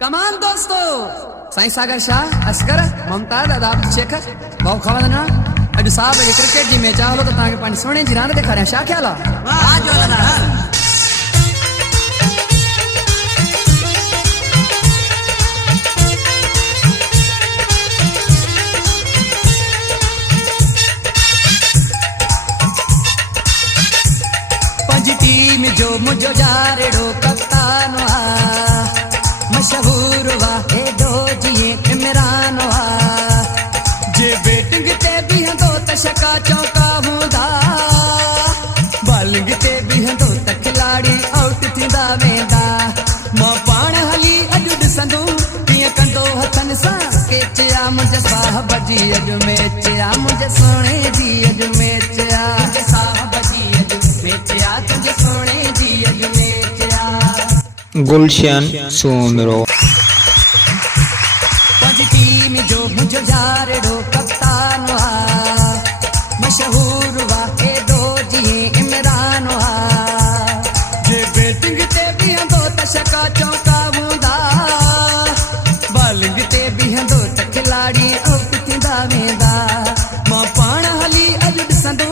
कमान दोस्तों साईं सागर शाह अस्कर मुमताज अदाब शेखर बहुत खवदना अॼु साहब क्रिकेट जी मैच हलो तो ताके पानी सोने जी रांद दिखा रहे छा ख्याल आहे वाह जोरदार पंज टीम जो मुझो जारेड़ो कप्तान मशहूर वा एडो जिए इमरान वा जे बैटिंग ते भी हंदो त छक्का चौका हूंदा बॉलिंग ते भी हंदो त खिलाड़ी आउट थींदा वेंदा मां पाण हली अॼु ॾिसंदो कीअं कंदो हथनि सां कैच आ मुंहिंजे साहब जी अॼु मैच आ मुंहिंजे सोणे जी अॼु मैच आ मुंहिंजे साहब जी अॼु मैच आ तुंहिंजे सोणे जी अॼु मैच आ गुलशन सोमरो पंज टीम जो मुझो जारेड़ो कप्तान वा मशहूर वा एडो जी इमरान वा जे बैटिंग ते भी हंदो त छक्का चौका हूंदा बॉलिंग ते भी हंदो त खिलाड़ी आउट थींदा वेंदा मां पाण हली अॼु ॾिसंदो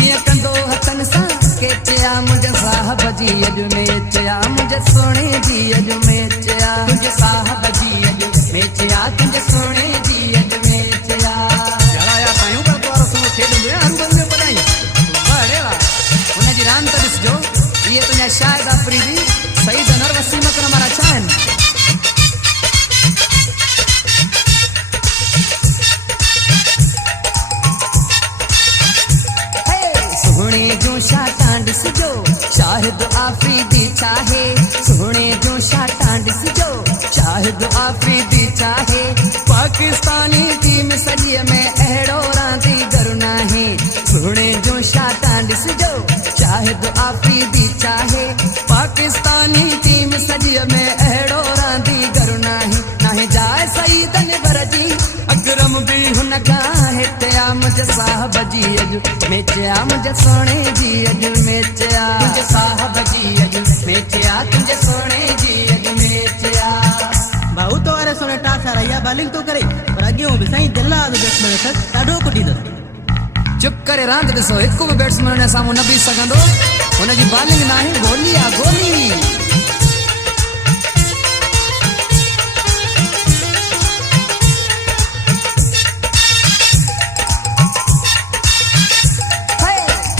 कीअं कंदो हथनि सां कैच आ मुंहिंजे साहब जी अॼु मैच आ मुंहिंजे सोणे जी अॼु मैच आ तुंहिंजे साहब जी अॼु मैच आ तुंहिंजे सोणे जी अॼु मैच आ जलाया पायूं पर तोरो सुनो खेॾंदो हर गल में ॿुधाई अरे वाह हुन जी रांद त ॾिसजो इहे तुंहिंजा शाहिद आफरीदी सईद अनवर वसीम अकरम वारा छा आहिनि सोने जो शाटां ॾिसजो शाहिद आफरीदी चाहे सोने जो शाटां ॾिसजो शाहिद आफरीदी चाहे पाकिस्तानी टीम सॼीअ में अहिड़ो रांदीगर नाहे सोने जो शाटां ॾिसजो शाहिद आफरीदी चाहे पाकिस्तानी टीम सॼीअ में अहिड़ो रांदीगर नाहे जाए सईद अनवर जी अकरम भी हुन खां हेठि आ मुंहिंजे साहब जी अॼु मैच आ मुंहिंजे सोणे जी अॼु मैच आ मुंहिंजे साहब जी अॼु मैच आ तुंहिंजे सोणे जी अॼु मैच आ भाऊ तो वारे सोने टास आ रही बॉलिंग तो करे पर अॻियों बि साईं दिलराज बैट्समैन तक ॾाढो कुटींदो चुप करे रांदि ॾिसो हिकु बि बैट्समैन जे साम्हूं न बीह सघंदो हुनजी बॉलिंग नाहे गोली आ गोली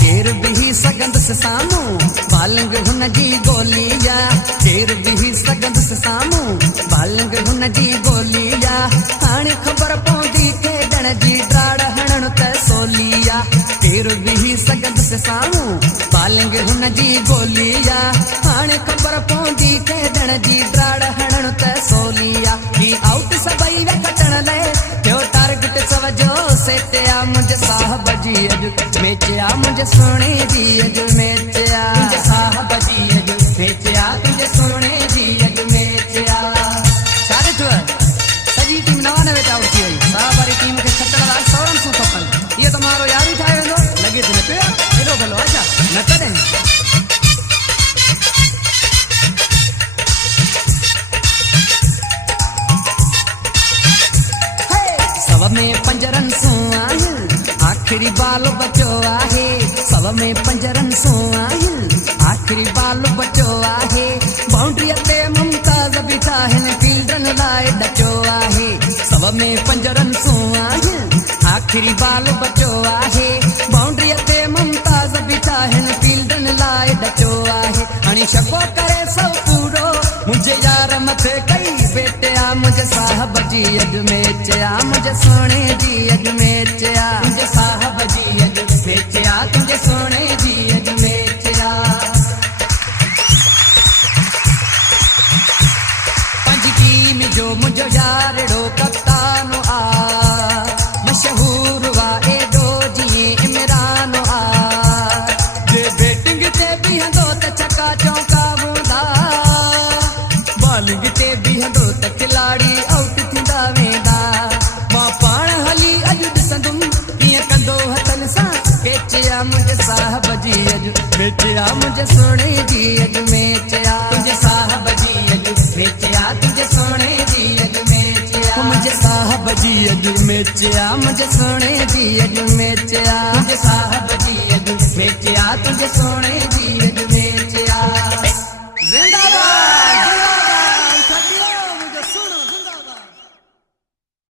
केर भी सघंदुसि साम्हूं बॉलिंग हुन जी गोली आ केर भी सघंदुसि साम्हूं बॉलिंग हुन जी गोली आ हाणे ख़बर पवंदी खेॾण जी ड्राड़ हणण त सोली आ केर भी सघंदुसि साम्हूं बॉलिंग हुन जी गोली आ हाणे ख़बर पवंदी खेॾण जी ड्राड़ हणण त सोली आ ही आउट सभई वे कटण लाइ थियो टारगेट सवजो सेट आ मुंहिंजे साहब जी अॼु मैच आ मुंहिंजे सोणे जी अॼु मैच आ मुंहिंजे साहब जी अॼु मैच आ तुंहिंजे सोणे जी अॼु मैच आ छा ॾिठो सॼी टीम 99 ते आउट थी वई साहब वारी टीम खे खटण लाइ 100 रन खपनि इहो त मारो यार ई ठाहे वेंदो लॻे थो न पियो हेॾो भलो अच्छा न तॾहिं सव में 5 रन सो आहिनि आख़िरी बाल बचो आहे सव में 5 रन सो आहिनि आख़िरी बाल बचो आहे बाउंड्रीअ ते मुमताज़ बीठा आहिनि फील्डरनि लाइ ॾचो आहे सव में 5 रन सो आहिनि आख़िरी बाल बचो आहे बाउंड्रीअ ते मुमताज़ बीठा आहिनि फील्डरनि लाइ ॾचो आहे हाणे छको करे सौ पूरो मुंहिंजे यार मथे कई बेटे आ मुंहिंजे साहब जी अॼु मैच आ मुंहिंजे सोणे जी अॼु मैच आ मुंहिंजे साहब जी अॼु मैच आ तुंहिंजे सोणे जी अॼु मैच आ पंज टीम जो मुंहिंजो यारेड़ो कप्तान आ मशहूर वा एडो जी इमरान आ जे बैटिंग ते भी हंदो त छक्का चौका हूंदा बॉलिंग ते भी हंदो त खिलाड़ी आउट थींदा वेंदा मां पाण हली अॼु ॾिसंदुमि कीअं कंदो हथनि सां कैच आ मुंहिंजे साहब जी अॼु मैच आ मुंहिंजे सोणे जी अॼु मैच आ तुंहिंजे साहब जी अॼु मैच आ तुंहिंजे सोणे मुझे साहब जी अजु मेचिया मुझे सोने जी अजु मेचिया मुझे साहब जी अजु मेचिया तुझे सोने जी अजु मेचिया